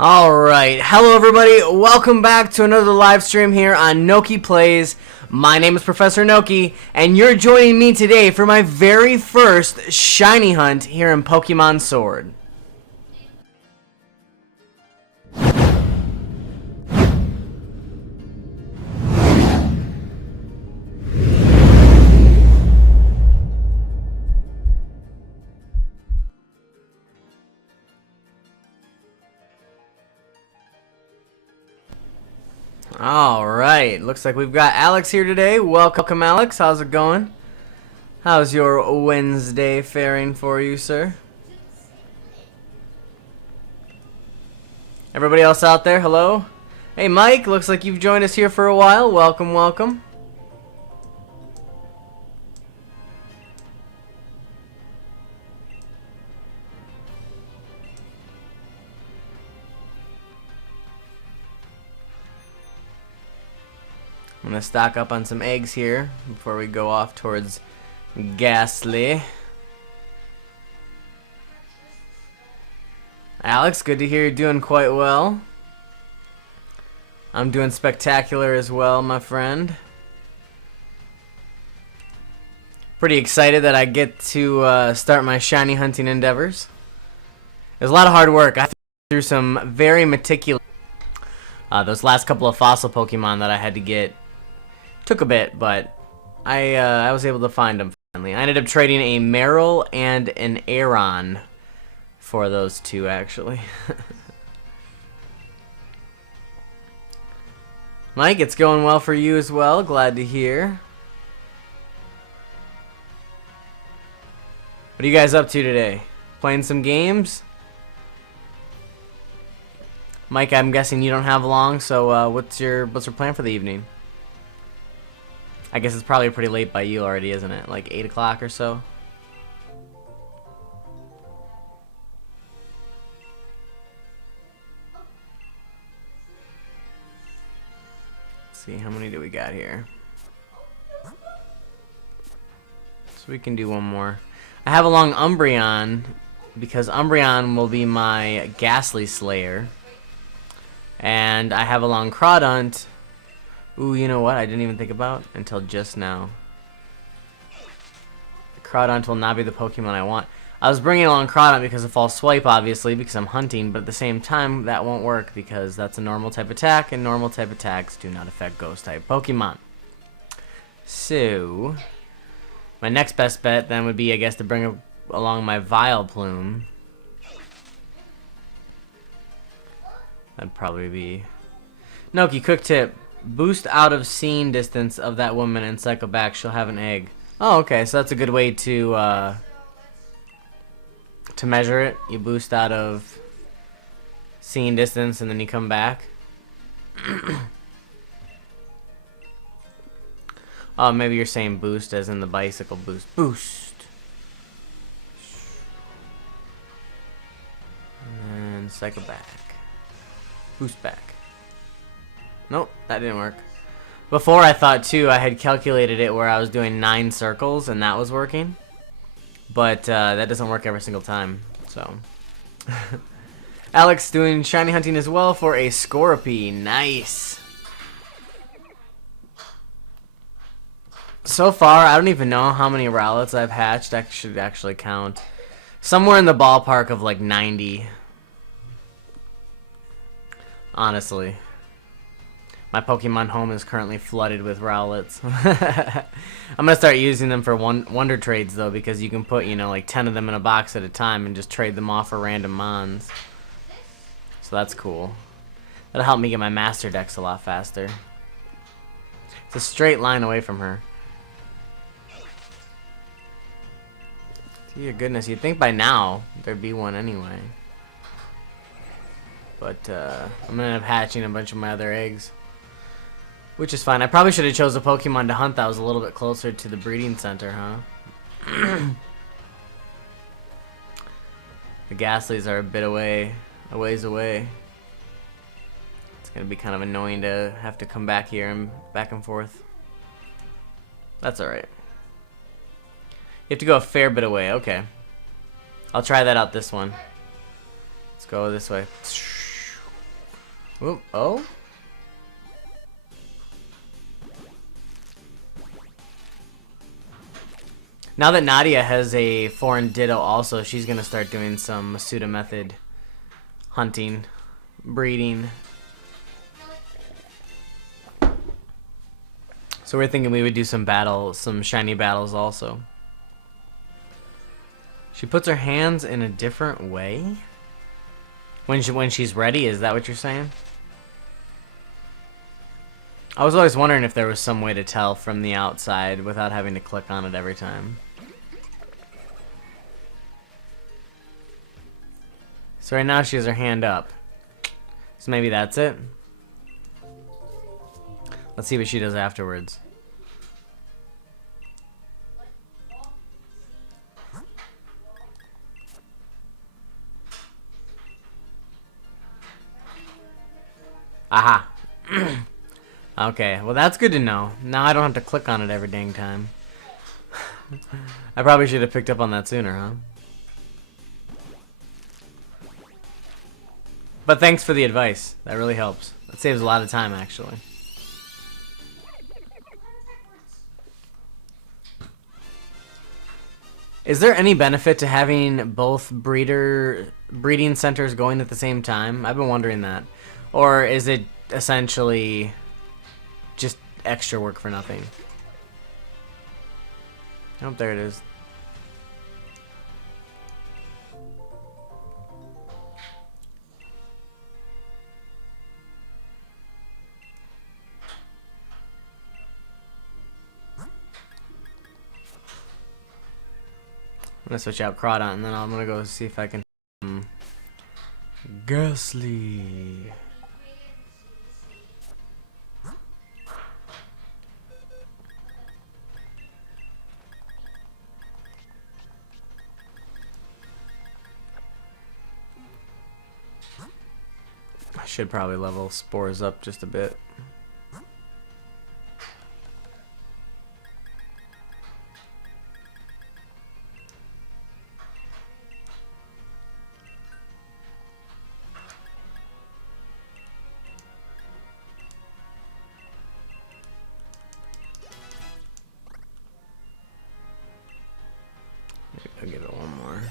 Alright, hello everybody, welcome back to another live stream here on Noki Plays. My name is ProfNoki, and you're joining me today for my very first shiny hunt here in Pokemon Sword. Alright, looks like we've got Alex here today. Welcome, Alex. How's it going? How's your Wednesday faring for you, sir? Everybody else out there, hello? Hey, Mike, looks like you've joined us here for a while. Welcome, welcome. I'm gonna stock up on some eggs here before we go off towards Ghastly. Alex, good to hear you're doing quite well. I'm doing spectacular as well, my friend. Pretty excited that I get to start my shiny hunting endeavors. It was a lot of hard work. I through some very meticulous. Those last couple of fossil Pokemon that I had to get took a bit, but I was able to find them finally. I ended up trading a Meryl and an Aeron for those two, actually. Mike, it's going well for you as well. Glad to hear. What are you guys up to today? Playing some games? Mike, I'm guessing you don't have long, so what's your plan for the evening? I guess it's probably pretty late by you already, isn't it? Like 8 o'clock or so? Let's see, how many do we got here? So we can do one more. I have along Umbreon, because Umbreon will be my Ghastly Slayer. And I have along Crawdaunt. Ooh, you know what? I didn't even think about until just now. Crawdaunt will not be the Pokemon I want. I was bringing along Crawdaunt because of False Swipe, obviously, because I'm hunting, but at the same time, that won't work because that's a normal type attack, and normal type attacks do not affect Ghost type Pokemon. So, my next best bet then would be, I guess, to bring along my Vileplume. That'd probably be... Noki, quick tip. Boost out of scene distance of that woman and cycle back. She'll have an egg. Oh, okay. So that's a good way to measure it. You boost out of scene distance and then you come back. Oh, maybe you're saying boost as in the bicycle boost. Boost. And cycle back. Boost back. Nope, that didn't work. Before I thought too, I had calculated it where I was doing 9 circles and that was working. But that doesn't work every single time, so. Alex doing shiny hunting as well for a Scorpy. Nice. So far, I don't even know how many Rowlets I've hatched. I should actually count. Somewhere in the ballpark of like 90. Honestly. My Pokemon home is currently flooded with Rowlets. I'm going to start using them for wonder trades, though, because you can put, you know, like 10 of them in a box at a time and just trade them off for random mons. So that's cool. That'll help me get my Master Dex a lot faster. It's a straight line away from her. Dear goodness, you'd think by now there'd be one anyway. But I'm going to end up hatching a bunch of my other eggs. Which is fine. I probably should have chose a Pokemon to hunt that was a little bit closer to the breeding center, huh? The Ghastlies are a bit away, a ways away. It's gonna be kind of annoying to have to come back here and back and forth. That's alright. You have to go a fair bit away, okay. I'll try that out this one. Let's go this way. Oop, oh? Now that Nadia has a foreign ditto also, she's going to start doing some Masuda method hunting, breeding. So we're thinking we would do some shiny battles also. She puts her hands in a different way? When she's ready, is that what you're saying? I was always wondering if there was some way to tell from the outside without having to click on it every time. So right now she has her hand up. So maybe that's it. Let's see what she does afterwards. Aha. Okay, well that's good to know. Now I don't have to click on it every dang time. I probably should have picked up on that sooner, huh? But thanks for the advice. That really helps. That saves a lot of time, actually. Is there any benefit to having both breeding centers going at the same time? I've been wondering that. Or is it essentially just extra work for nothing? Oh, there it is. I'm gonna switch out Crawdon, and then I'm gonna go see if I can. Ghastly. I should probably level Spores up just a bit. I'll give it one more.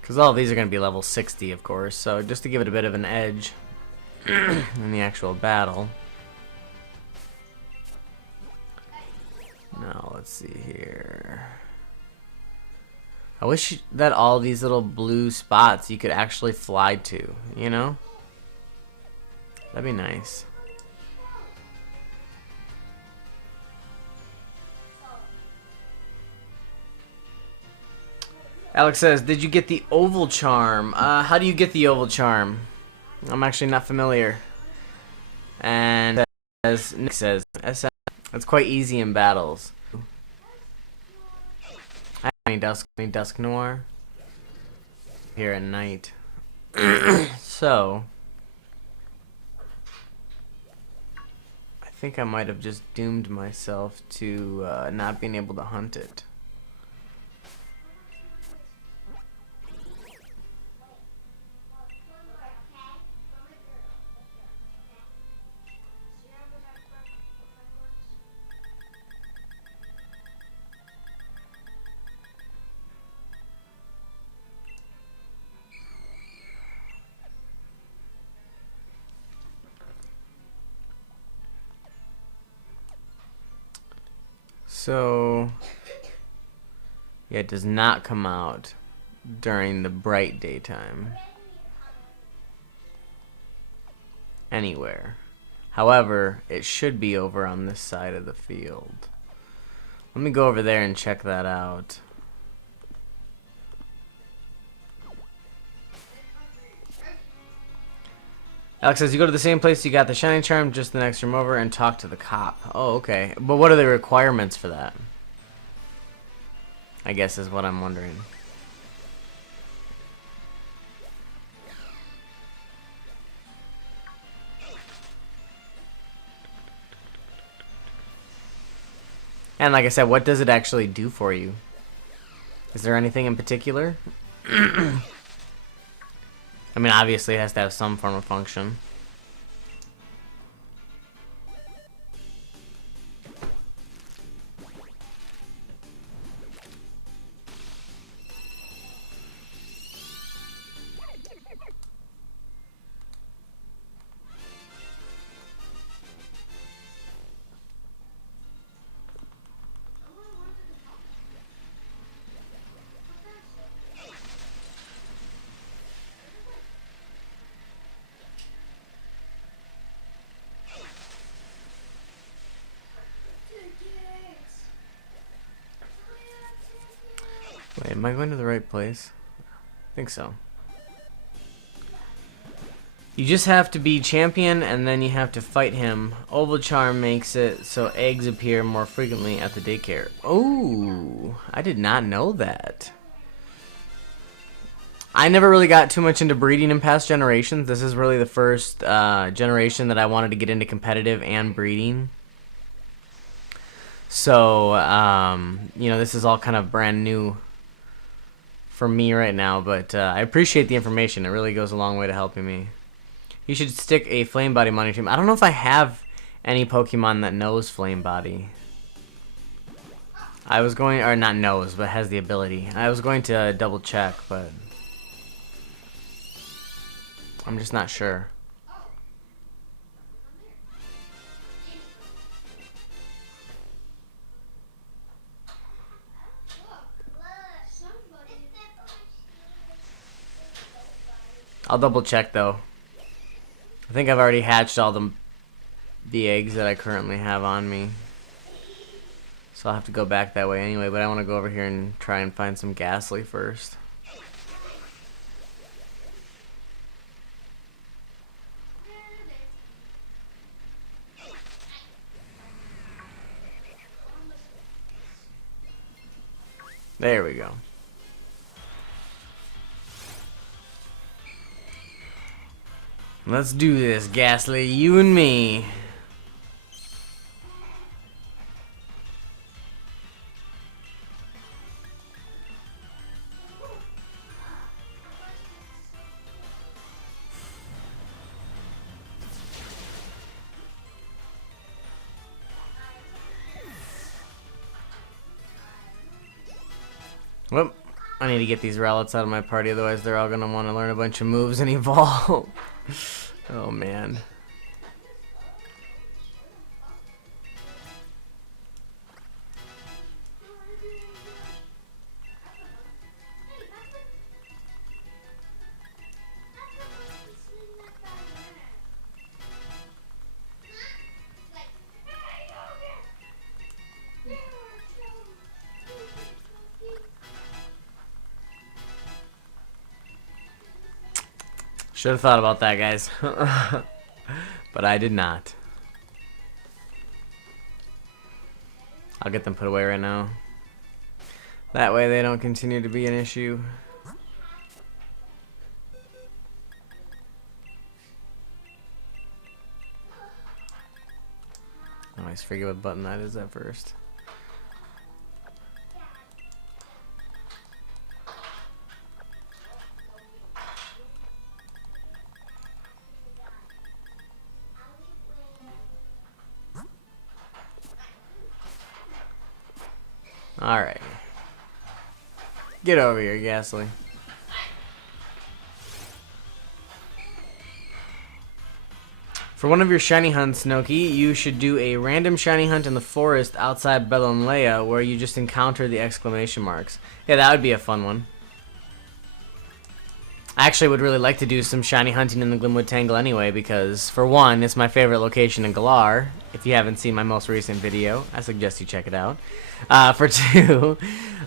Because all of these are going to be level 60, of course, so just to give it a bit of an edge in the actual battle. Now, let's see here. I wish that all these little blue spots you could actually fly to, you know? That'd be nice. Alex says, did you get the oval charm? How do you get the oval charm? I'm actually not familiar. And as Nick says, it's quite easy in battles. I have any Dusk Noir here at night. So, I think I might have just doomed myself to not being able to hunt it. So, yeah, it does not come out during the bright daytime anywhere. However, it should be over on this side of the field. Let me go over there and check that out. Alex says, you go to the same place you got the shiny charm, just the next room over, and talk to the cop. Oh, okay. But what are the requirements for that? I guess is what I'm wondering. And like I said, what does it actually do for you? Is there anything in particular? I mean, obviously it has to have some form of function. Wait, am I going to the right place? I think so. You just have to be champion and then you have to fight him. Oval Charm makes it so eggs appear more frequently at the daycare. Oh, I did not know that. I never really got too much into breeding in past generations. This is really the first generation that I wanted to get into competitive and breeding. So, you know, this is all kind of brand new for me right now, but I appreciate the information. It really goes a long way to helping me. You should stick a Flame Body on your team. I don't know if I have any Pokemon that knows Flame Body. I was going, or not knows, but has the ability. I was going to double check, but I'm just not sure. I'll double check though. I think I've already hatched all the eggs that I currently have on me. So I'll have to go back that way anyway, but I want to go over here and try and find some Ghastly first. There we go. Let's do this, Ghastly, you and me. Well, I need to get these Rowlets out of my party, otherwise they're all gonna want to learn a bunch of moves and evolve. Oh man. Should have thought about that, guys. But I did not. I'll get them put away right now. That way they don't continue to be an issue. I always forget what button that is at first. Alright. Get over here, Ghastly. For one of your shiny hunts, Noki, you should do a random shiny hunt in the forest outside Belonlea where you just encounter the exclamation marks. Yeah, that would be a fun one. I actually would really like to do some shiny hunting in the Glimwood Tangle anyway because, for one, it's my favorite location in Galar. If you haven't seen my most recent video, I suggest you check it out. For two,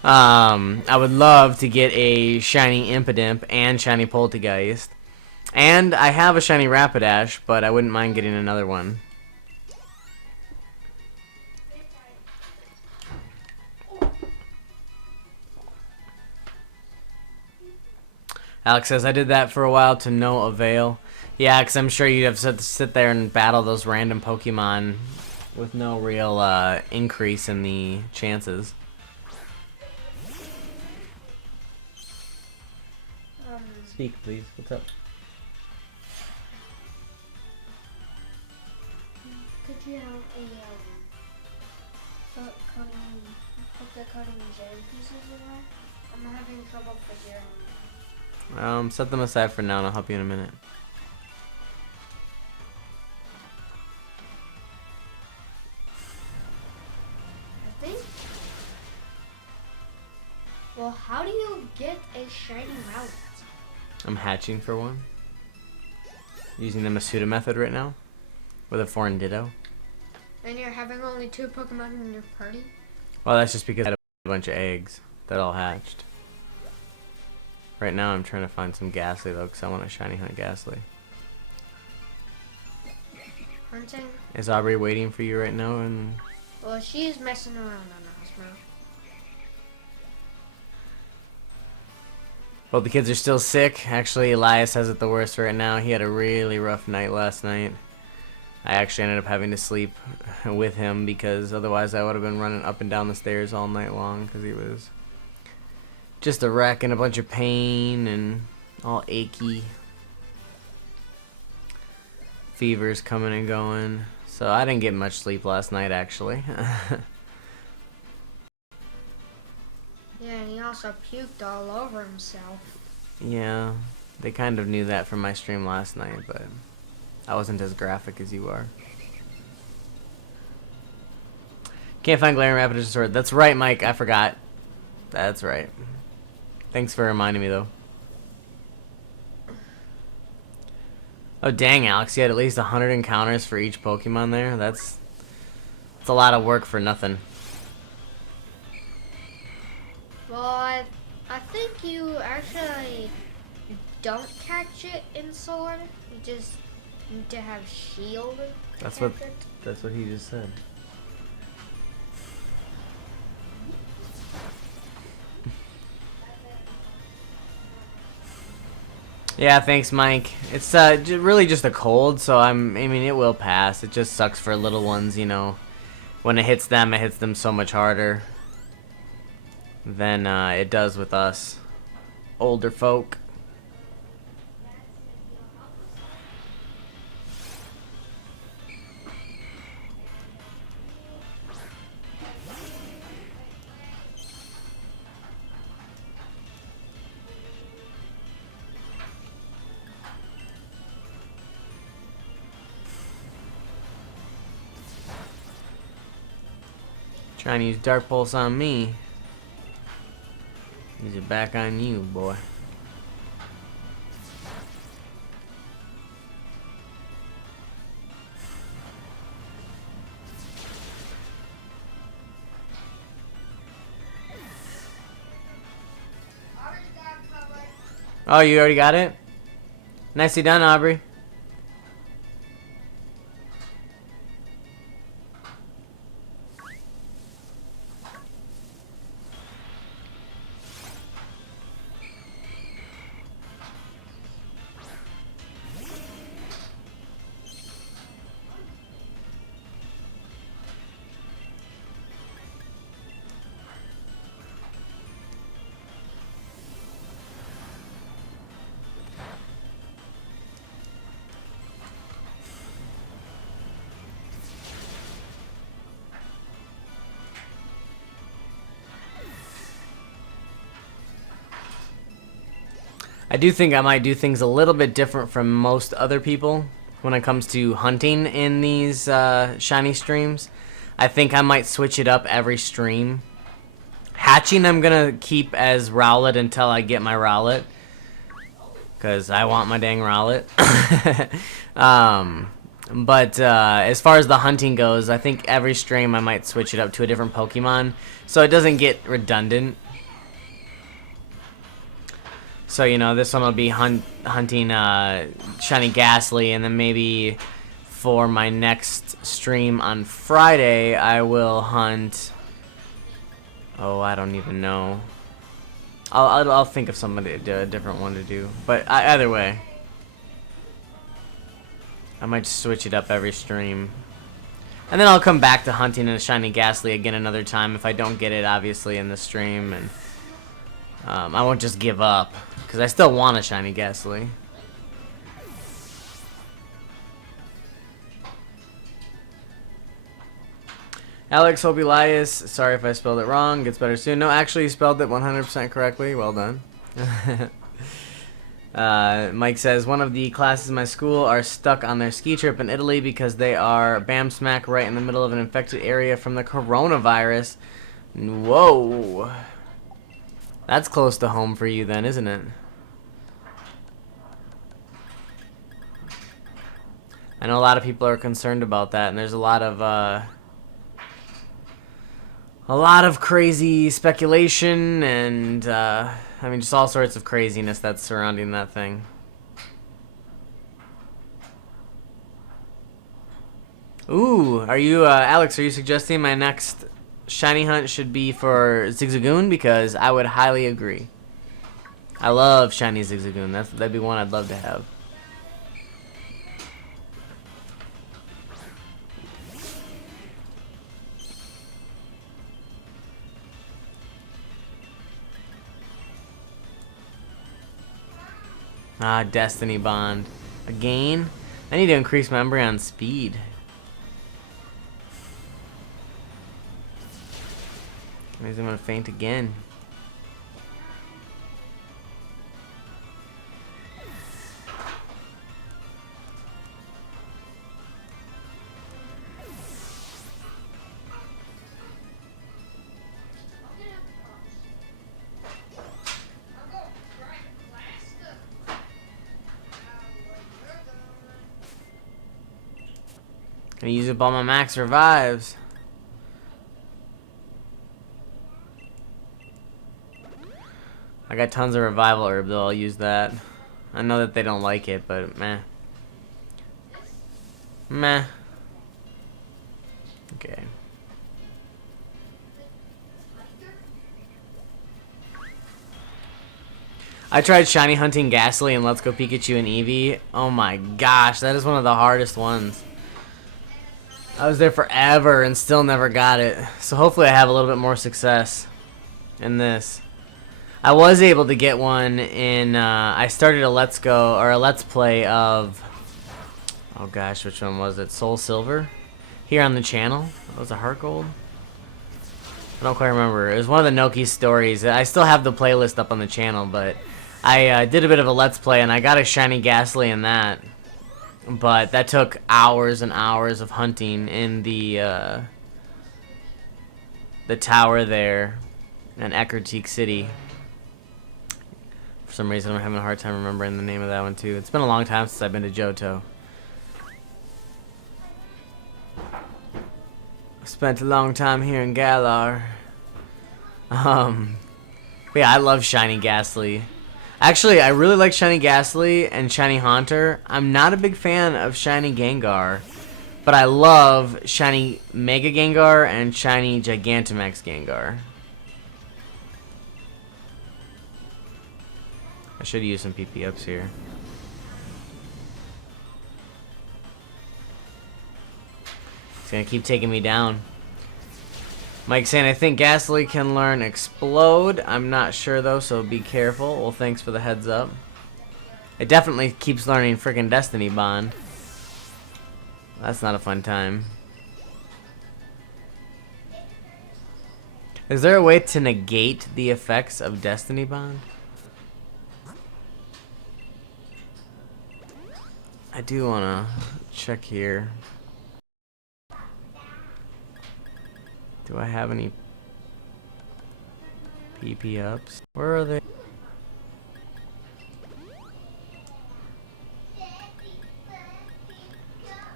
I would love to get a shiny Impidimp and shiny Poltergeist. And I have a shiny Rapidash, but I wouldn't mind getting another one. Alex says, I did that for a while to no avail. Yeah, because I'm sure you'd have to sit there and battle those random Pokemon with no real increase in the chances. Speak, please. What's up? I'm having trouble figuring. Set them aside for now and I'll help you in a minute. I think. Well, how do you get a shiny Rowlet? I'm hatching for one. Using the Masuda method right now. With a foreign Ditto. And you're having only 2 Pokemon in your party? Well, that's just because I had a bunch of eggs that all hatched. Right now I'm trying to find some Ghastly though, because I want to shiny hunt Ghastly. Hunting? Is Aubrey waiting for you right now? And Well, she's messing around on Ozma. well, the kids are still sick. Actually, Elias has it the worst right now. He had a really rough night last night. I actually ended up having to sleep with him because otherwise I would have been running up and down the stairs all night long because he was just a wreck and a bunch of pain and all achy. Fevers coming and going. So I didn't get much sleep last night actually. Yeah, and he also puked all over himself. Yeah, they kind of knew that from my stream last night, but I wasn't as graphic as you are. Can't find Glaring Rapid Sword. That's right, Mike. I forgot. That's right. Thanks for reminding me, though. Oh, dang, Alex. You had at least 100 encounters for each Pokemon there? That's a lot of work for nothing. Well, I think you actually don't catch it in Sword. You just need to have Shield. That's catch what it. that's what he just said. Yeah, thanks, Mike. It's really just a cold, so I mean, it will pass. It just sucks for little ones, you know. When it hits them so much harder than it does with us older folk. Trying to use Dark Pulse on me. Use it back on you, boy. Oh, you already got it? Nicely done, Aubrey. I do think I might do things a little bit different from most other people when it comes to hunting in these shiny streams. I think I might switch it up every stream. Hatching I'm gonna keep as Rowlet until I get my Rowlet, because I want my dang Rowlet. But as far as the hunting goes, I think every stream I might switch it up to a different Pokemon so it doesn't get redundant. So, you know, this one will be hunting Shiny Ghastly, and then maybe for my next stream on Friday, I will hunt... Oh, I don't even know. I'll think of somebody to do, a different one to do. But either way, I might switch it up every stream. And then I'll come back to hunting a Shiny Ghastly again another time if I don't get it, obviously, in the stream. And I won't just give up, because I still want a Shiny Ghastly. Alex Hope Elias, sorry if I spelled it wrong. Gets better soon. No, actually, you spelled it 100% correctly. Well done. Mike says, one of the classes in my school are stuck on their ski trip in Italy because they are bam smack right in the middle of an infected area from the coronavirus. Whoa. That's close to home for you then, isn't it? I know a lot of people are concerned about that, and there's a lot of crazy speculation and I mean just all sorts of craziness that's surrounding that thing. Ooh, are you Alex, are you suggesting my next shiny hunt should be for Zigzagoon? Because I would highly agree. I love shiny Zigzagoon. That'd be one I'd love to have. Ah, Destiny Bond. Again? I need to increase my Umbreon speed. Maybe I'm gonna faint again. Gonna use up all my max revives. I got tons of revival herb though, I'll use that. I know that they don't like it, but meh. Meh. Okay. I tried shiny hunting Ghastly and Let's Go Pikachu and Eevee. Oh my gosh, that is one of the hardest ones. I was there forever and still never got it. So hopefully I have a little bit more success in this. I was able to get one in, I started a Let's Play of, oh gosh, which one was it? Soul Silver? Here on the channel. That was a Heart Gold? I don't quite remember. It was one of the Noki stories. I still have the playlist up on the channel, but I did a bit of a Let's Play and I got a shiny Ghastly in that. But that took hours and hours of hunting in the tower there in Eckerteak City. For some reason, I'm having a hard time remembering the name of that one too. It's been a long time since I've been to Johto. I spent a long time here in Galar. But yeah, I love shiny Ghastly. Actually, I really like shiny Ghastly and shiny Haunter. I'm not a big fan of shiny Gengar, but I love shiny Mega Gengar and shiny Gigantamax Gengar. I should use some PP ups here. It's gonna keep taking me down. Mike saying, I think Ghastly can learn Explode. I'm not sure though, so be careful. Well, thanks for the heads up. It definitely keeps learning freaking Destiny Bond. That's not a fun time. Is there a way to negate the effects of Destiny Bond? I do want to check here. Do I have any PP ups? Where are they?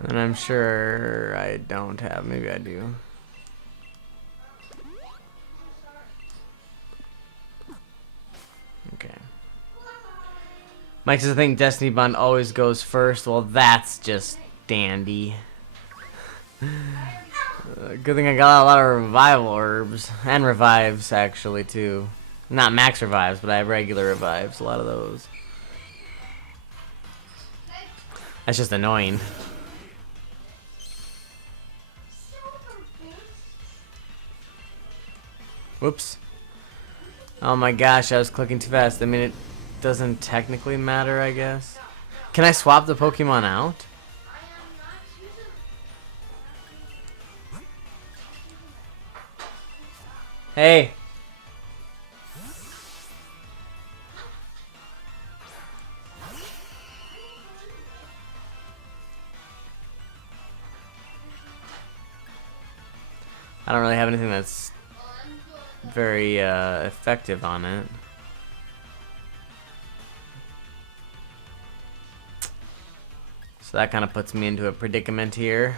And I'm sure I don't have. Maybe I do. Okay. Mike says, I think Destiny Bond always goes first. Well, that's just dandy. Good thing I got a lot of revival herbs. And revives, actually, too. Not max revives, but I have regular revives. A lot of those. That's just annoying. Whoops. Oh my gosh, I was clicking too fast. I mean, it doesn't technically matter, I guess. Can I swap the Pokemon out? Hey. I don't really have anything that's very effective on it. So that kind of puts me into a predicament here.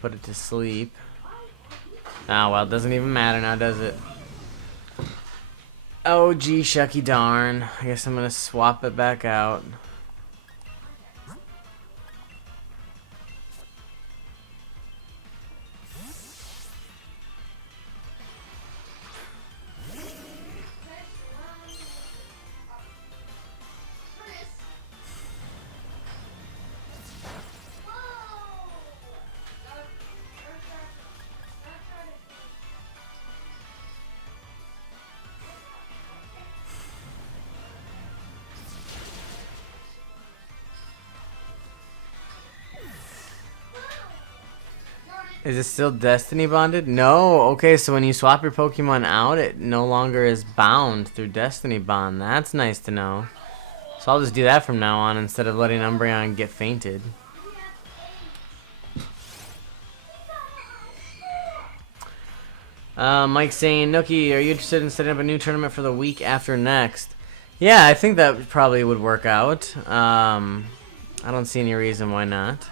Put it to sleep. Oh, well, it doesn't even matter now, does it? Oh, gee, shucky darn. I guess I'm gonna swap it back out. Is it still Destiny bonded? No. Okay, so when you swap your Pokemon out, it no longer is bound through Destiny bond. That's nice to know. So I'll just do that from now on instead of letting Umbreon get fainted. Mike saying, Nookie, are you interested in setting up a new tournament for the week after next? Yeah, I think that probably would work out. I don't see any reason why not.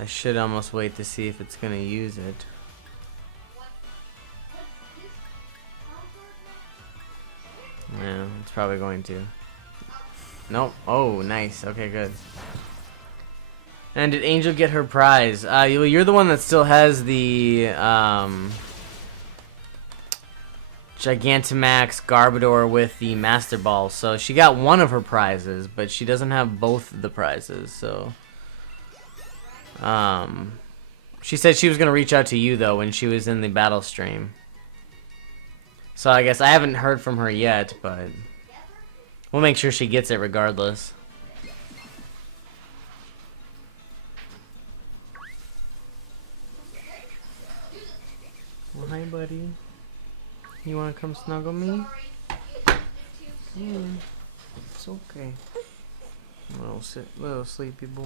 I should almost wait to see if it's going to use it. Yeah, it's probably going to. Nope. Oh, nice. Okay, good. And did Angel get her prize? You're the one that still has the Gigantamax Garbodor with the Master Ball. So she got one of her prizes, but she doesn't have both the prizes. So she said she was going to reach out to you, though, when she was in the battle stream. So I guess I haven't heard from her yet, but we'll make sure she gets it regardless. Well, hi, buddy. You want to come snuggle me? It's okay. Little sleepy boy.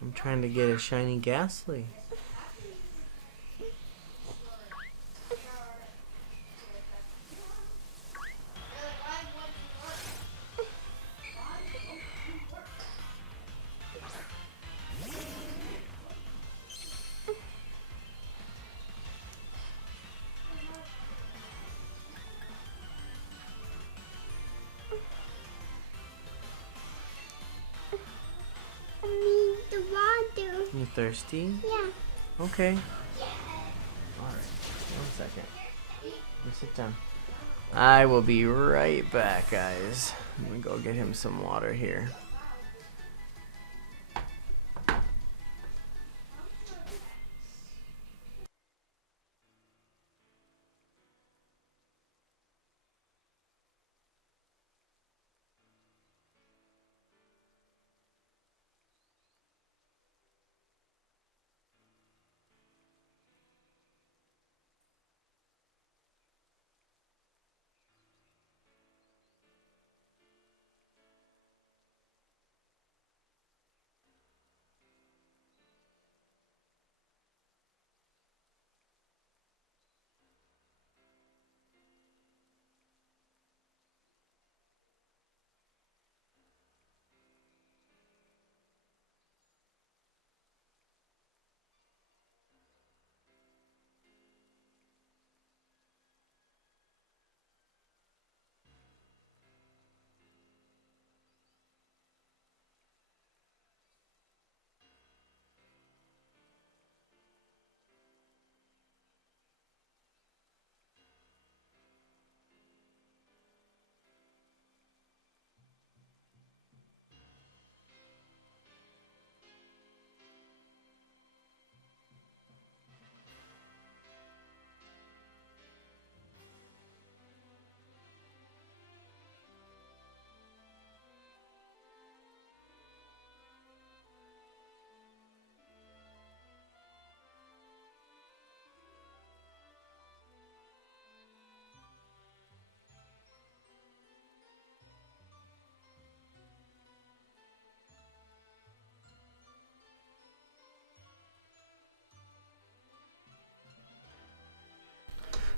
I'm trying to get a shiny Ghastly. You thirsty? Yeah. Okay. Alright. 1 second. You sit down. I will be right back, guys. I'm gonna go get him some water here.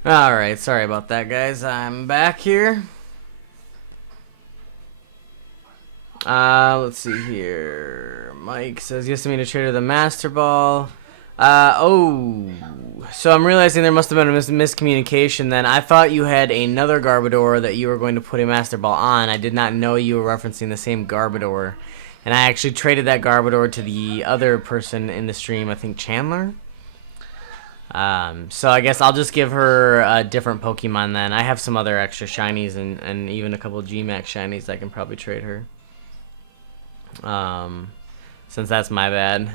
Alright, sorry about that, guys. I'm back here. Let's see here. Mike says, yes, to meet a trader the Master Ball. So I'm realizing there must have been a miscommunication then. I thought you had another Garbodor that you were going to put a Master Ball on. I did not know you were referencing the same Garbodor. And I actually traded that Garbodor to the other person in the stream, I think Chandler. So I guess I'll just give her a different Pokemon then. I have some other extra shinies and even a couple of G-Max shinies I can probably trade her. Since that's my bad.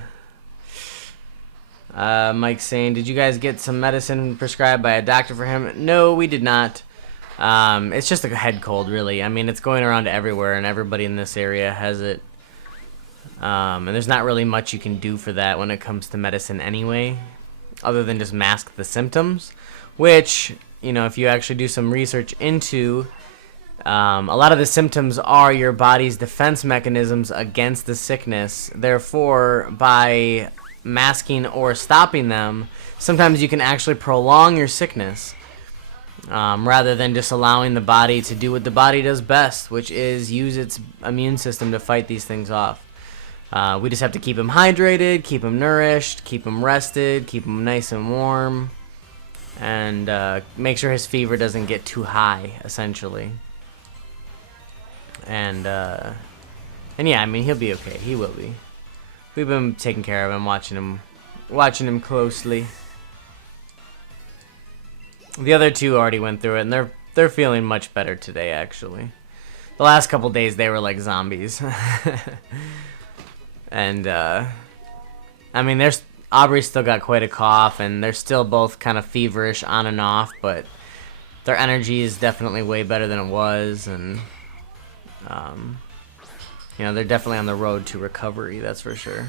Mike's saying, did you guys get some medicine prescribed by a doctor for him? No, we did not. It's just a head cold, really. I mean, it's going around everywhere, and everybody in this area has it. And there's not really much you can do for that when it comes to medicine anyway, other than just mask the symptoms, which, you know, if you actually do some research into, a lot of the symptoms are your body's defense mechanisms against the sickness. Therefore, by masking or stopping them, sometimes you can actually prolong your sickness, rather than just allowing the body to do what the body does best, which is use its immune system to fight these things off. We just have to keep him hydrated, keep him nourished, keep him rested, keep him nice and warm, and make sure his fever doesn't get too high, essentially. And yeah, I mean, he'll be okay. He will be. We've been taking care of him, watching him closely. The other two already went through it, and they're feeling much better today, actually. The last couple days they were like zombies. And I mean, Aubrey's still got quite a cough, and they're still both kind of feverish on and off, but their energy is definitely way better than it was, and you know, they're definitely on the road to recovery, that's for sure.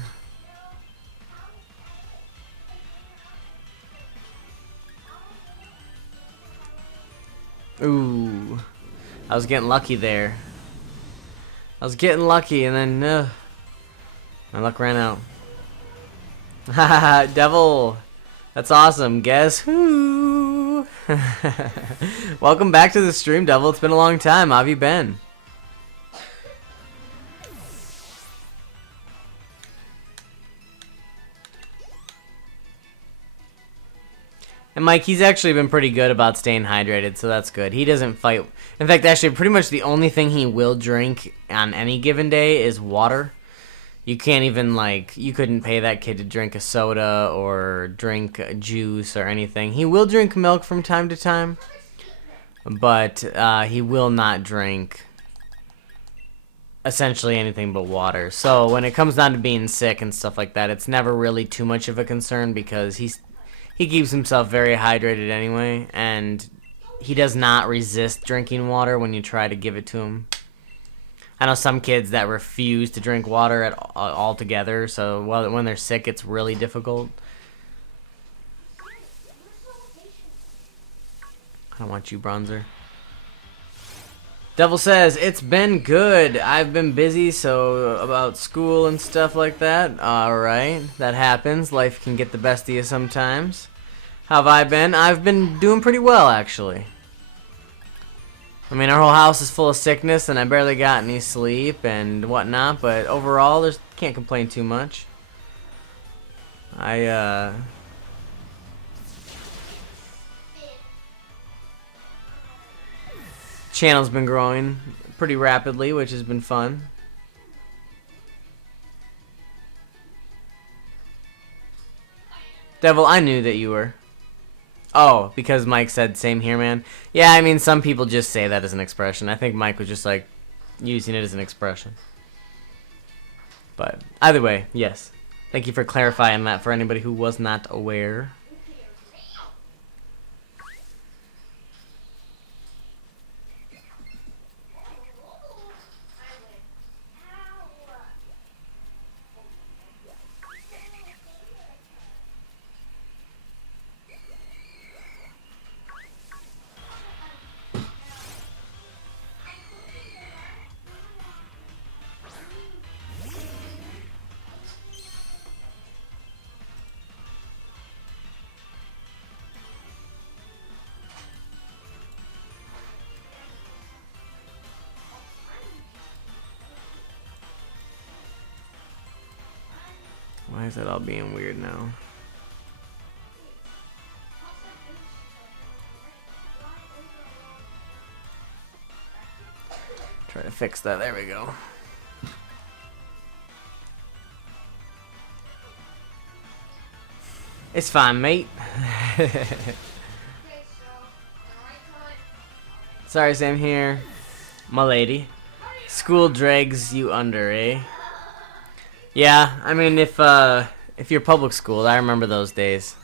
Ooh, I was getting lucky there. I was getting lucky, and then my luck ran out. Haha, Devil! That's awesome. Guess who? Welcome back to the stream, Devil. It's been a long time. How have you been? And Mike, he's actually been pretty good about staying hydrated, so that's good. He doesn't fight. In fact, actually, pretty much the only thing he will drink on any given day is water. You can't even, like, you couldn't pay that kid to drink a soda or drink a juice or anything. He will drink milk from time to time, but he will not drink essentially anything but water. So when it comes down to being sick and stuff like that, it's never really too much of a concern because he keeps himself very hydrated anyway, and he does not resist drinking water when you try to give it to him. I know some kids that refuse to drink water altogether, so when they're sick, it's really difficult. I don't want you, Bronzer. Devil says, it's been good. I've been busy, so about school and stuff like that. Alright, that happens. Life can get the best of you sometimes. How have I been? I've been doing pretty well, actually. I mean, our whole house is full of sickness, and I barely got any sleep and whatnot, but overall, can't complain too much. Channel's been growing pretty rapidly, which has been fun. Devil, I knew that you were. Oh, because Mike said same here, man. Yeah, I mean, some people just say that as an expression. I think Mike was just, like, using it as an expression. But either way, yes. Thank you for clarifying that for anybody who was not aware. Why is that all being weird now? Try to fix that. There we go. It's fine, mate. Sorry, Sam here. My lady. School drags you under, eh? Yeah, I mean, if you're public school, I remember those days.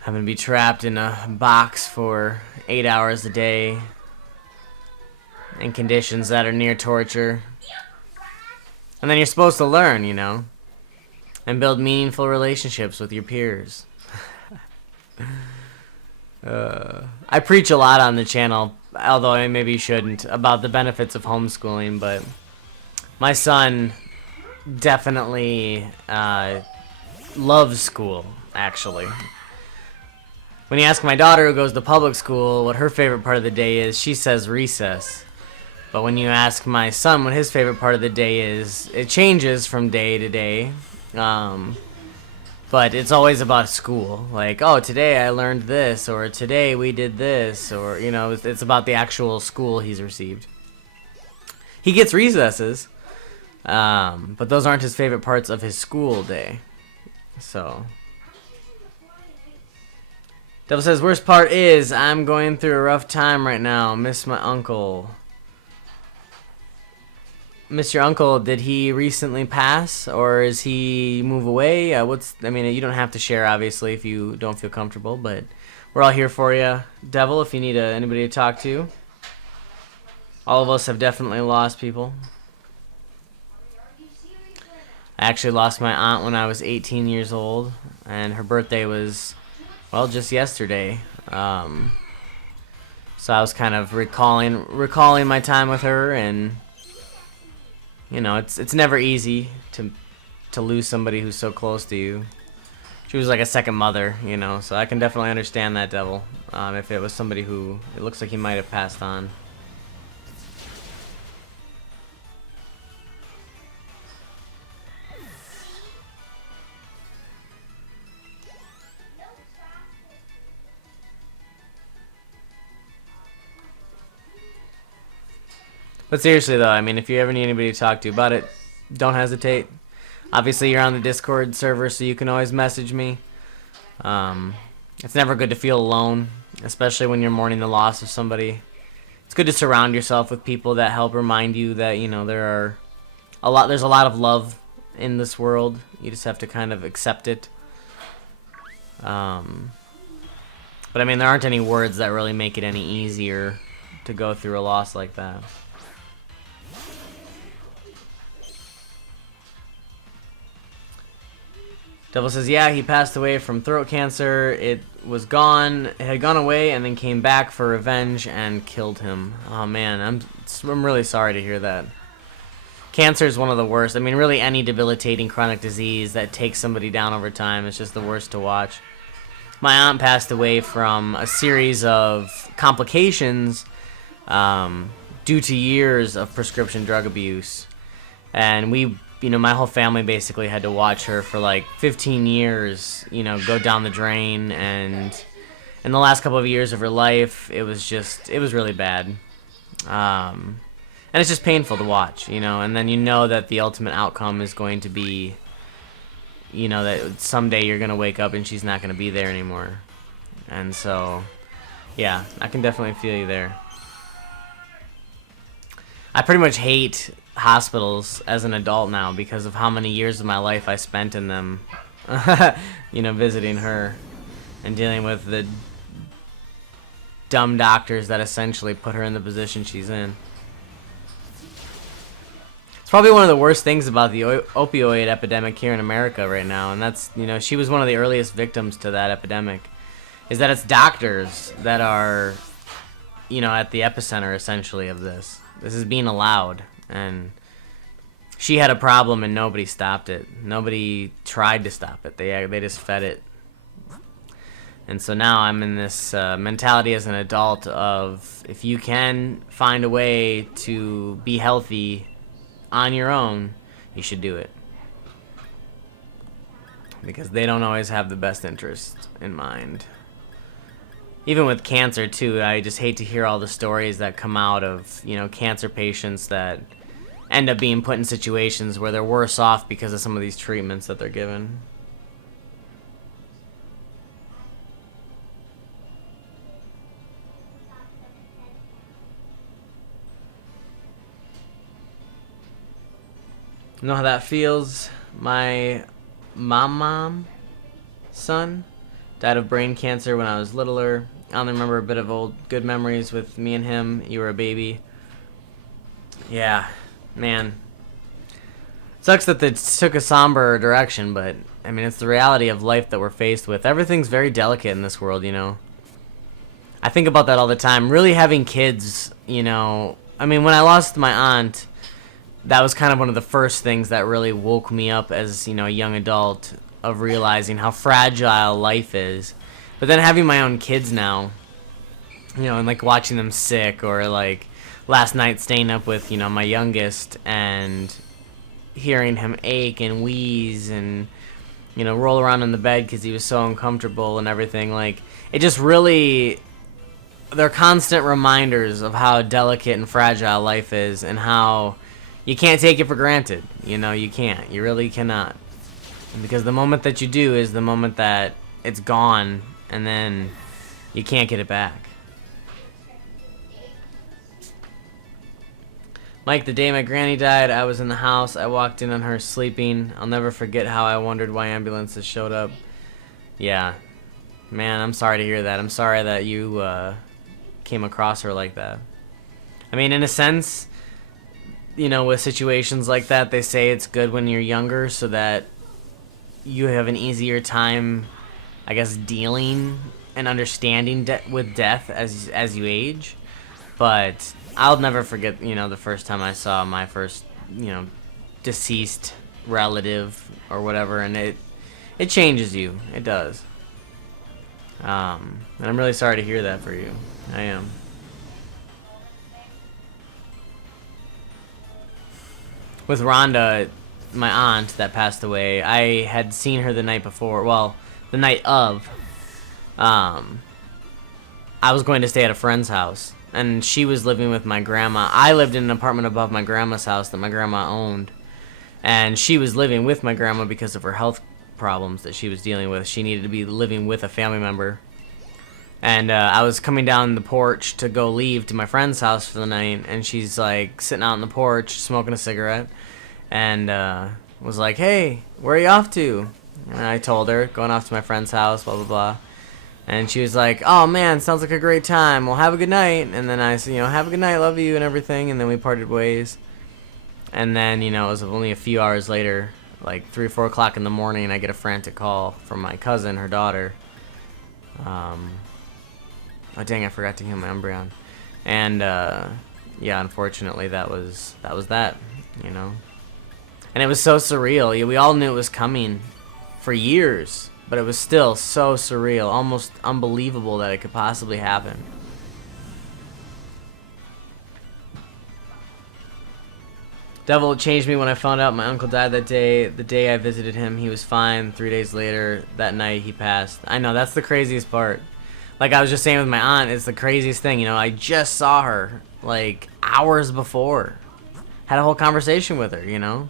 Having to be trapped in a box for 8 hours a day in conditions that are near torture. And then you're supposed to learn, you know, and build meaningful relationships with your peers. I preach a lot on the channel, although I maybe shouldn't, about the benefits of homeschooling, but my son definitely loves school, actually. When you ask my daughter who goes to public school what her favorite part of the day is, she says recess. But when you ask my son what his favorite part of the day is, it changes from day to day. But it's always about school. Like, oh, today I learned this, or today we did this, or, you know, it's about the actual school he's received. He gets recesses, but those aren't his favorite parts of his school day. So, Devil says, worst part is I'm going through a rough time right now. Miss my uncle. Miss your uncle, did he recently pass, or is he move away? I mean, you don't have to share, obviously, if you don't feel comfortable, but we're all here for you, Devil, if you need anybody to talk to. All of us have definitely lost people. I actually lost my aunt when I was 18 years old, and her birthday was, well, just yesterday. So I was kind of recalling my time with her, and you know, it's never easy to lose somebody who's so close to you. She was like a second mother, you know, so I can definitely understand that, Devil. If it was somebody who it looks like he might have passed on. But seriously, though, I mean, if you ever need anybody to talk to about it, don't hesitate. Obviously, you're on the Discord server, so you can always message me. It's never good to feel alone, especially when you're mourning the loss of somebody. It's good to surround yourself with people that help remind you that, you know, there's a lot of love in this world. You just have to kind of accept it. But I mean, there aren't any words that really make it any easier to go through a loss like that. Devil says, yeah, he passed away from throat cancer. It had gone away and then came back for revenge and killed him. Oh man, I'm really sorry to hear that. Cancer is one of the worst. I mean, really any debilitating chronic disease that takes somebody down over time is just the worst to watch. My aunt passed away from a series of complications due to years of prescription drug abuse. And my whole family basically had to watch her for like 15 years, go down the drain. And in the last couple of years of her life, it was really bad. And it's just painful to watch, and then that the ultimate outcome is going to be, that someday you're going to wake up and she's not going to be there anymore. And so, yeah, I can definitely feel you there. I pretty much hate hospitals as an adult now because of how many years of my life I spent in them, visiting her and dealing with the dumb doctors that essentially put her in the position she's in. It's probably one of the worst things about the opioid epidemic here in America right now, and that's, she was one of the earliest victims to that epidemic, is that it's doctors that are, at the epicenter essentially of this. This is being allowed, and she had a problem and nobody stopped it. Nobody tried to stop it. They just fed it. And so now I'm in this mentality as an adult of, if you can find a way to be healthy on your own, you should do it. because they don't always have the best interest in mind. Even with cancer too, I just hate to hear all the stories that come out of, you know, cancer patients that end up being put in situations where they're worse off because of some of these treatments that they're given. You know how that feels? My mom son died of brain cancer when I was littler. I only remember a bit of old good memories with me and him. You were a baby. Yeah, man. Sucks that it took a somber direction, but I mean, it's the reality of life that we're faced with. Everything's very delicate in this world, you know. I think about that all the time. Really having kids, you know. I mean, when I lost my aunt, that was kind of one of the first things that really woke me up as, you know, a young adult, of realizing how fragile life is. But then having my own kids now, you know, and like watching them sick, or like last night staying up with, you know, my youngest and hearing him ache and wheeze and, you know, roll around in the bed because he was so uncomfortable and everything. Like, it just really, they're constant reminders of how delicate and fragile life is, and how you can't take it for granted. You know, you can't. You really cannot. Because the moment that you do is the moment that it's gone, and then you can't get it back. Mike, the day my granny died, I was in the house. I walked in on her sleeping. I'll never forget how I wondered why ambulances showed up. Yeah. Man, I'm sorry to hear that. I'm sorry that you came across her like that. I mean, in a sense, you know, with situations like that, they say it's good when you're younger so that you have an easier time, I guess, dealing and understanding with death as you age. But I'll never forget, you know, the first time I saw my first, you know, deceased relative or whatever, and it changes you. It does. And I'm really sorry to hear that for you. I am. With Rhonda, my aunt that passed away, I had seen her the night before. Well, the night of. I was going to stay at a friend's house, and she was living with my grandma. I lived in an apartment above my grandma's house that my grandma owned, and she was living with my grandma because of her health problems that she was dealing with. She needed to be living with a family member. And I was coming down the porch to go leave to my friend's house for the night, and she's like sitting out on the porch smoking a cigarette, and was like, "Hey, where are you off to?" And I told her, going off to my friend's house, blah blah blah. And she was like, "Oh man, sounds like a great time. Well, have a good night." And then I said, "You know, have a good night, love you," and everything. And then we parted ways. And then, you know, it was only a few hours later, like 3 or 4 o'clock in the morning, I get a frantic call from my cousin, her daughter. Oh dang, I forgot to heal my Umbreon. And yeah, unfortunately that was that, you know. And it was so surreal. We all knew it was coming for years, but it was still so surreal, almost unbelievable that it could possibly happen. Devil changed me when I found out my uncle died that day. The day I visited him, he was fine. 3 days later, that night, he passed. I know, that's the craziest part. Like I was just saying with my aunt, it's the craziest thing. You know, I just saw her, like, hours before. Had a whole conversation with her, you know?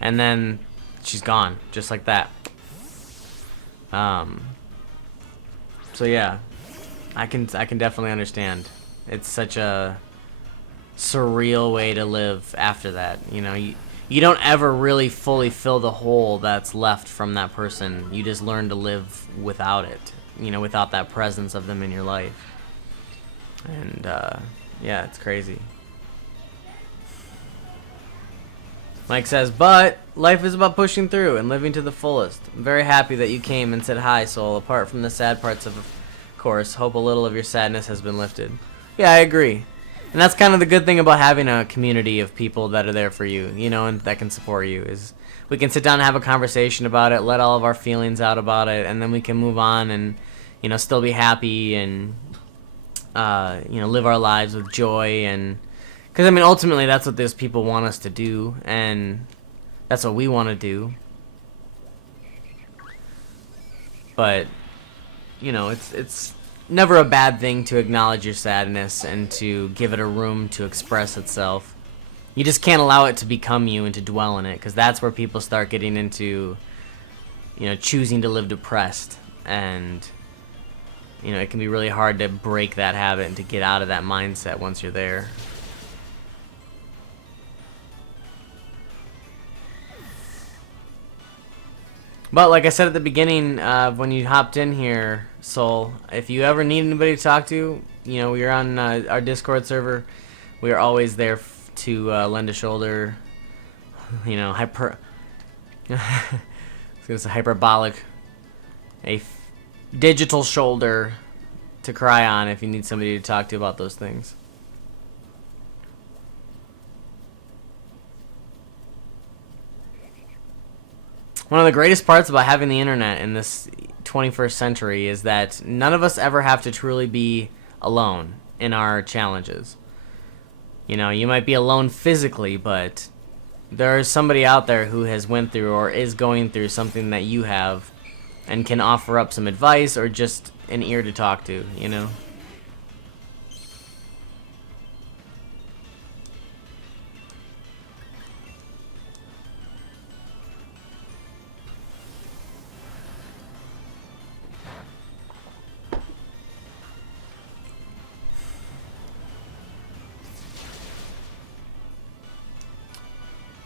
And then she's gone, just like that. So yeah, I can definitely understand. It's such a surreal way to live after that. You know, you don't ever really fully fill the hole that's left from that person. You just learn to live without it. You know, without that presence of them in your life. And yeah, it's crazy. Mike says, but life is about pushing through and living to the fullest. I'm very happy that you came and said hi, Soul. Apart from the sad parts, of course, hope a little of your sadness has been lifted. Yeah, I agree. And that's kind of the good thing about having a community of people that are there for you, you know, and that can support you, is we can sit down and have a conversation about it, let all of our feelings out about it, and then we can move on and, you know, still be happy and, you know, live our lives with joy. And because, I mean, ultimately that's what those people want us to do, and that's what we want to do. But you know, it's never a bad thing to acknowledge your sadness and to give it a room to express itself. You just can't allow it to become you and to dwell in it, because that's where people start getting into, you know, choosing to live depressed. And you know, it can be really hard to break that habit and to get out of that mindset once you're there. But like I said at the beginning, when you hopped in here, Soul, if you ever need anybody to talk to, you know, we're on our Discord server. We are always there to lend a shoulder. You know, it's hyperbolic, digital shoulder to cry on if you need somebody to talk to about those things. One of the greatest parts about having the internet in this 21st century is that none of us ever have to truly be alone in our challenges. You know, you might be alone physically, but there is somebody out there who has went through or is going through something that you have and can offer up some advice or just an ear to talk to, you know?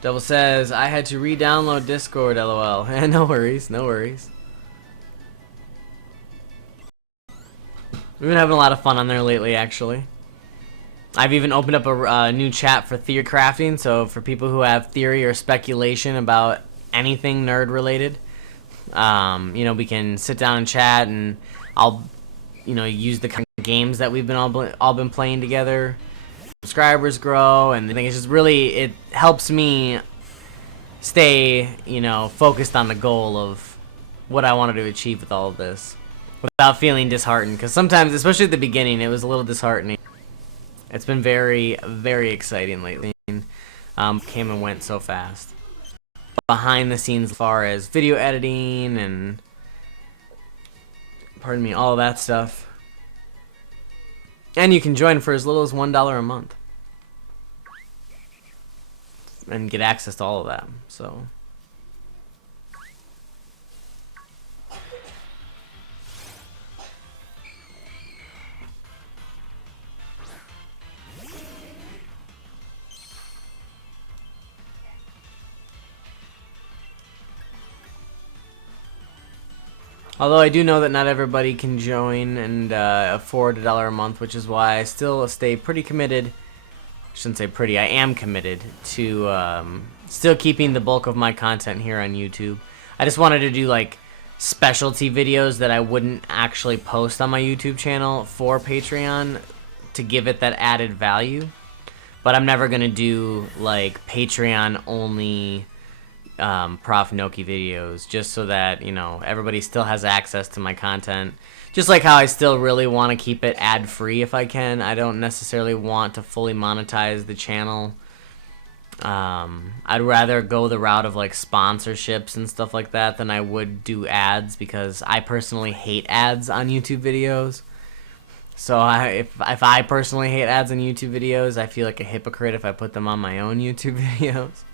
Devil says, I had to re-download Discord, lol. No worries, no worries. We've been having a lot of fun on there lately, actually. I've even opened up a new chat for theory crafting, so for people who have theory or speculation about anything nerd related, you know, we can sit down and chat, and I'll, you know, use the kind of games that we've been all been playing together. Subscribers grow, and I think it's just really, it helps me stay, you know, focused on the goal of what I wanted to achieve with all of this without feeling disheartened, because sometimes, especially at the beginning, it was a little disheartening. It's been very, very exciting lately. Came and went so fast. Behind the scenes as far as video editing and, pardon me, all that stuff. And you can join for as little as $1 a month and get access to all of that. So although I do know that not everybody can join and afford $1 a month, which is why I still stay pretty committed. I shouldn't say pretty, I am committed to still keeping the bulk of my content here on YouTube. I just wanted to do like specialty videos that I wouldn't actually post on my YouTube channel for Patreon to give it that added value. But I'm never going to do like Patreon only ProfNoki videos, just so that, you know, everybody still has access to my content. Just like how I still really want to keep it ad-free if I can. I don't necessarily want to fully monetize the channel. I'd rather go the route of like sponsorships and stuff like that than I would do ads, because I personally hate ads on YouTube videos. So if I personally hate ads on YouTube videos, I feel like a hypocrite if I put them on my own YouTube videos.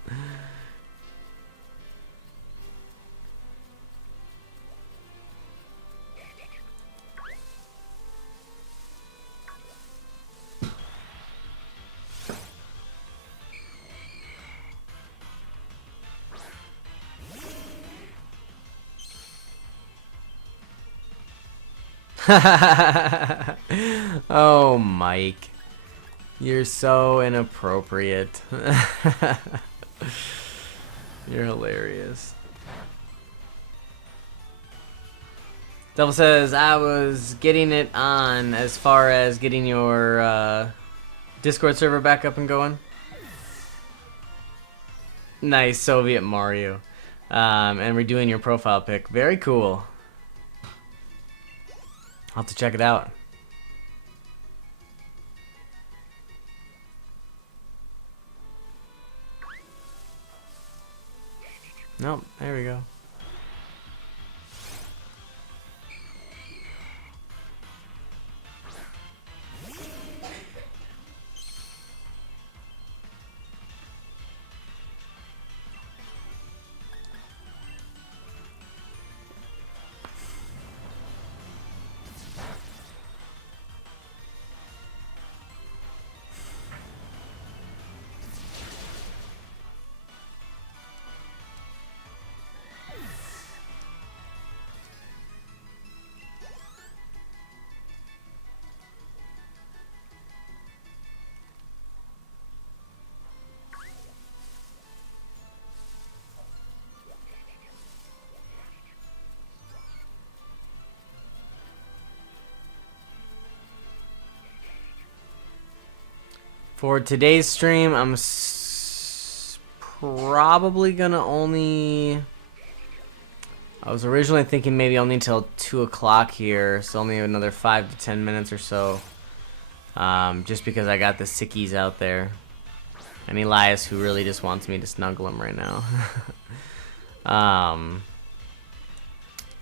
Oh, Mike. You're so inappropriate. You're hilarious. Devil says, I was getting it on as far as getting your Discord server back up and going. Nice, Soviet Mario. And redoing your profile pic. Very cool. I'll have to check it out. Nope, there we go. For today's stream, I'm probably gonna only... I was originally thinking maybe only until 2 o'clock here, so only another 5 to 10 minutes or so. Just because I got the sickies out there. And Elias, who really just wants me to snuggle him right now.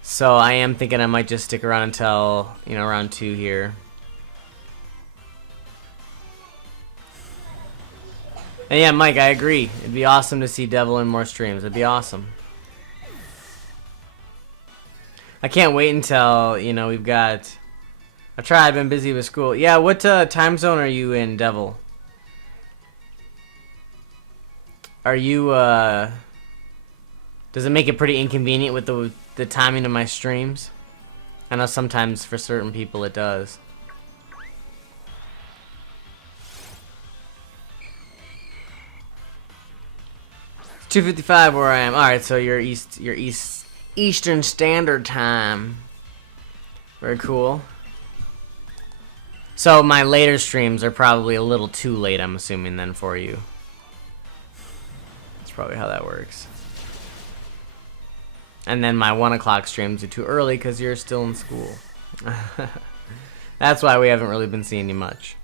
So I am thinking I might just stick around until, you know, around 2 here. And yeah, Mike, I agree. It'd be awesome to see Devil in more streams. It'd be awesome. I can't wait until, you know, we've got... I've tried, I've been busy with school. Yeah, what time zone are you in, Devil? Are you, does it make it pretty inconvenient with the timing of my streams? I know sometimes for certain people it does. It's 2:55 where I am. Alright, so you're Eastern Standard Time. Very cool. So my later streams are probably a little too late, I'm assuming, then, for you. That's probably how that works. And then my 1 o'clock streams are too early because you're still in school. That's why we haven't really been seeing you much.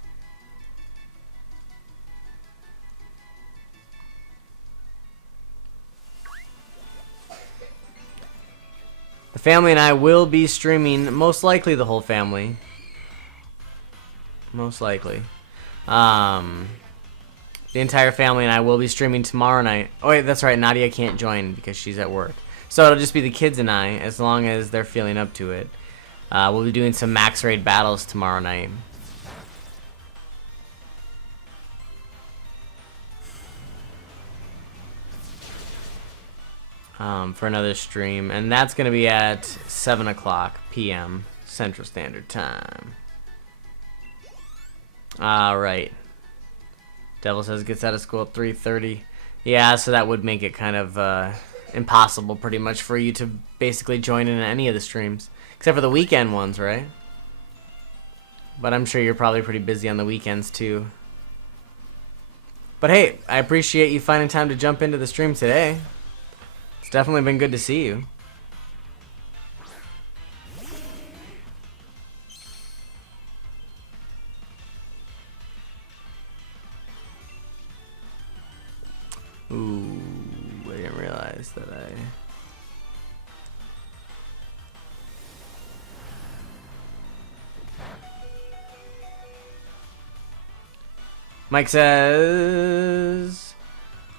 The family and I will be streaming, most likely the whole family. Most likely. The entire family and I will be streaming tomorrow night. Oh wait, that's right, Nadia can't join because she's at work. So it'll just be the kids and I, as long as they're feeling up to it. We'll be doing some max raid battles tomorrow night. For another stream, and that's going to be at 7 o'clock p.m. Central Standard Time. Alright. Devil says gets out of school at 3:30. Yeah, so that would make it kind of impossible pretty much for you to basically join in any of the streams. Except for the weekend ones, right? But I'm sure you're probably pretty busy on the weekends too. But hey, I appreciate you finding time to jump into the stream today. It's definitely been good to see you. Ooh, I didn't realize that Mike says,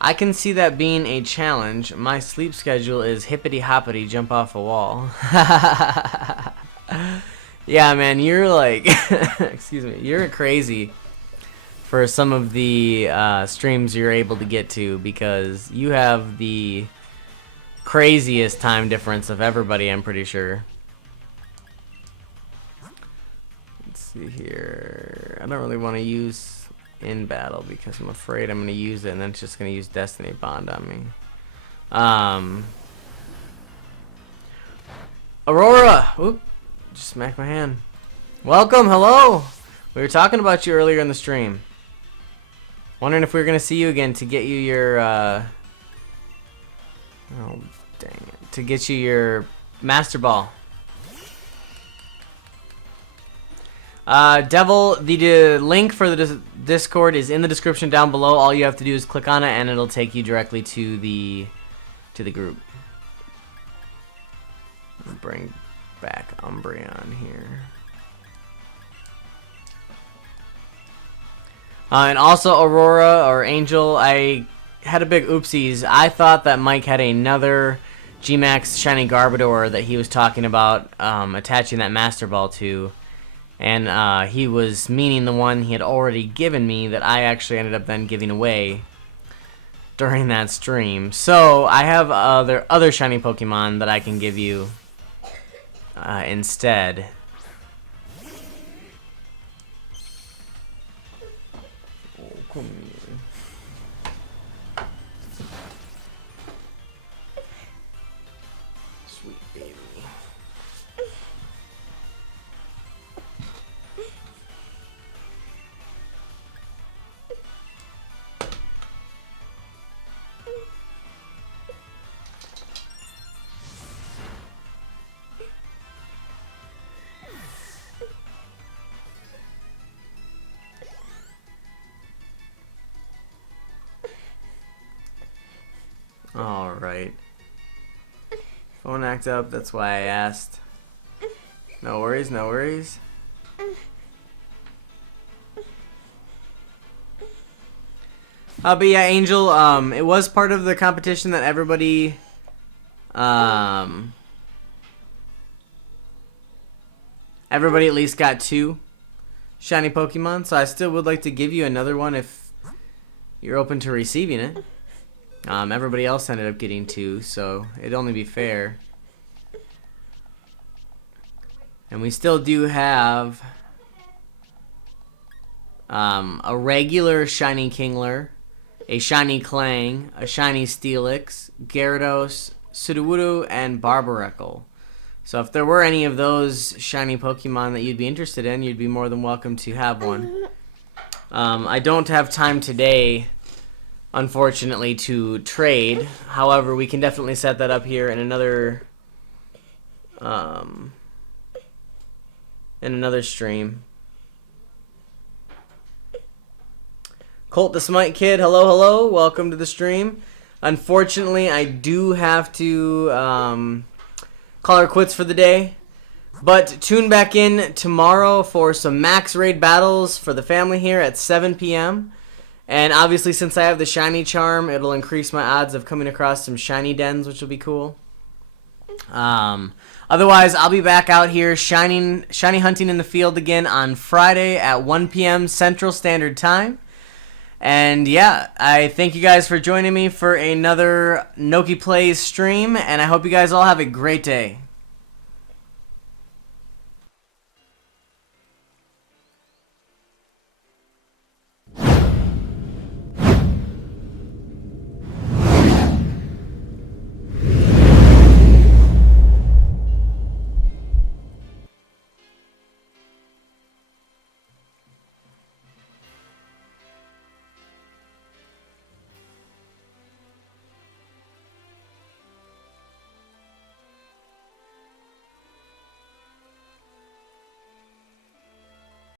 I can see that being a challenge. My sleep schedule is hippity hoppity jump off a wall. Yeah, man, you're like, excuse me, you're crazy for some of the streams you're able to get to because you have the craziest time difference of everybody, I'm pretty sure. Let's see here. I don't really want to use in battle because I'm afraid I'm going to use it and then it's just going to use Destiny Bond on me. Aurora! Oop, just smacked my hand. Welcome, hello! We were talking about you earlier in the stream. Wondering if we were going to see you again to get you your, oh, dang it. To get you your Master Ball. Devil, the link for the Discord is in the description down below. All you have to do is click on it and it'll take you directly to the group. I'll bring back Umbreon here. And also Aurora or Angel, I had a big oopsies. I thought that Mike had another G-Max Shiny Garbodor that he was talking about attaching that Master Ball to. And he was meaning the one he had already given me that I actually ended up then giving away during that stream. So I have other shiny Pokemon that I can give you instead. Oh, come here. Sweet baby. Alright. Phone act up, that's why I asked. No worries, no worries. But yeah, Angel, it was part of the competition that everybody, everybody at least got 2 shiny Pokemon, so I still would like to give you another one if you're open to receiving it. Everybody else ended up getting 2, so it'd only be fair. And we still do have a regular shiny Kingler, a shiny Clang, a shiny Steelix, Gyarados, Sudowoodo, and Barbaracle. So if there were any of those shiny Pokemon that you'd be interested in, you'd be more than welcome to have one. I don't have time today, unfortunately, to trade. However, we can definitely set that up here in another stream. Colt the Smite Kid, hello, hello, welcome to the stream. Unfortunately, I do have to call her quits for the day, but tune back in tomorrow for some max raid battles for the family here at 7 p.m. And obviously, since I have the shiny charm, it'll increase my odds of coming across some shiny dens, which will be cool. Otherwise, I'll be back out here shiny hunting in the field again on Friday at 1 p.m. Central Standard Time. And yeah, I thank you guys for joining me for another Noki Plays stream, and I hope you guys all have a great day.